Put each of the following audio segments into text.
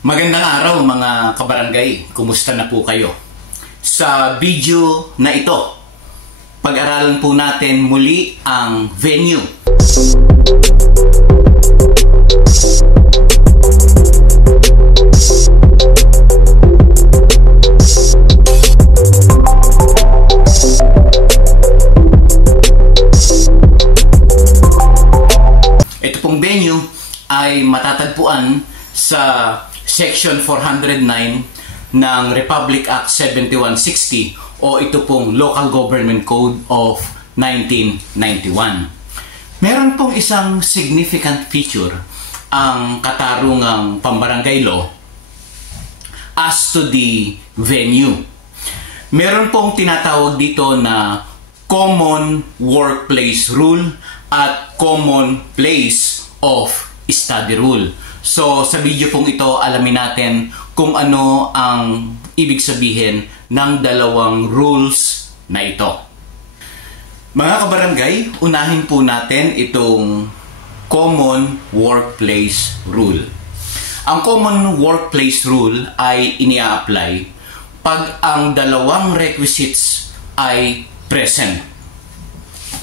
Magandang araw mga kabarangay, kumusta na po kayo? Sa video na ito, pag-aralan po natin muli ang venue. Ito pong venue ay matatagpuan sa Section 409 ng Republic Act 7160 o ito pong Local Government Code of 1991. Meron pong isang significant feature ang katarungang pambarangay law as to the venue. Meron pong tinatawag dito na Common Workplace Rule at Common Place of Study Rule. So, sa video pong ito, alamin natin kung ano ang ibig sabihin ng dalawang rules na ito. Mga kabarangay, unahin po natin itong Common Workplace Rule. Ang Common Workplace Rule ay ini-apply pag ang dalawang requisites ay present.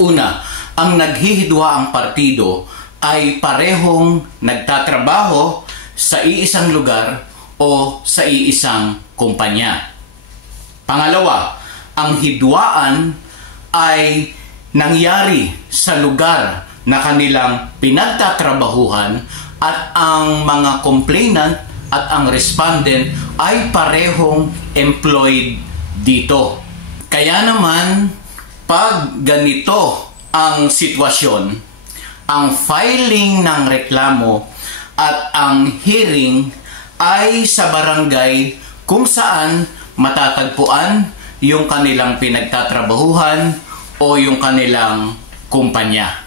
Una, ang naghihidwa ang partido ay parehong nagtatrabaho sa iisang lugar o sa iisang kumpanya. Pangalawa, ang hidwaan ay nangyari sa lugar na kanilang pinagtatrabahuhan at ang mga complainant at ang respondent ay parehong employed dito. Kaya naman, pag ganito ang sitwasyon, ang filing ng reklamo at ang hearing ay sa barangay kung saan matatagpuan yung kanilang pinagtatrabahuhan o yung kanilang kumpanya.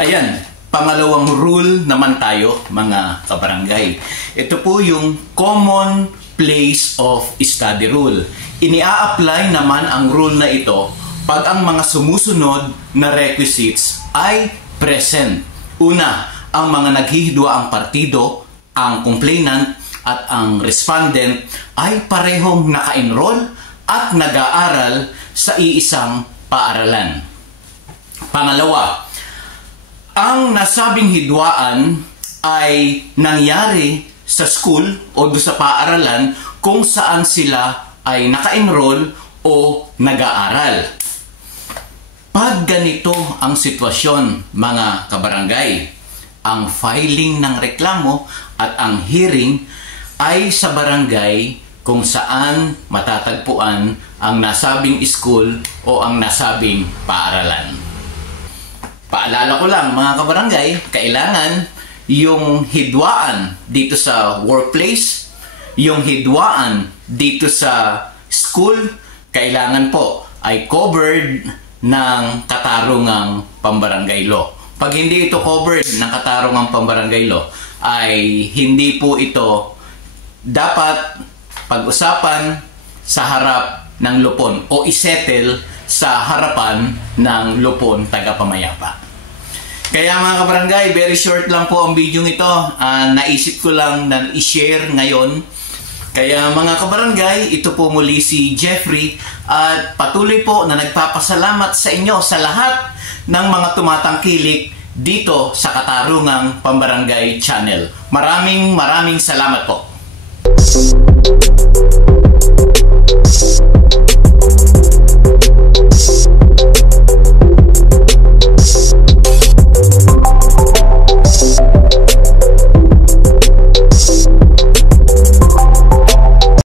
Ayan, pangalawang rule naman tayo mga kabarangay. Ito po yung Common Place of Study Rule. Ini-apply naman ang rule na ito pag ang mga sumusunod na requisites ay present. Una, ang mga naghihidwa ang partido, ang complainant at ang respondent ay parehong naka-enroll at nag-aaral sa iisang paaralan. Pangalawa, ang nasabing hidwaan ay nangyari sa school o sa paaralan kung saan sila ay naka-enroll o nag-aaral. Pag ganito ang sitwasyon, mga kabarangay, ang filing ng reklamo at ang hearing ay sa barangay kung saan matatagpuan ang nasabing school o ang nasabing paaralan. Paalala ko lang mga kabarangay, kailangan yung hidwaan dito sa workplace, yung hidwaan dito sa school, kailangan po ay covered ng katarungang pambarangay law. Pag hindi ito covered ng katarungang pambarangay law, ay hindi po ito dapat pag-usapan sa harap ng lupon o isettle sa harapan ng lupon tagapamayapa. Kaya mga kabarangay, very short lang po ang video nito. Naisip ko lang na i-share ngayon. Kaya mga kabarangay, ito po muli si Jeffrey at patuloy po na nagpapasalamat sa inyo sa lahat ng mga tumatangkilik dito sa Katarungang Pambarangay Channel. Maraming salamat po.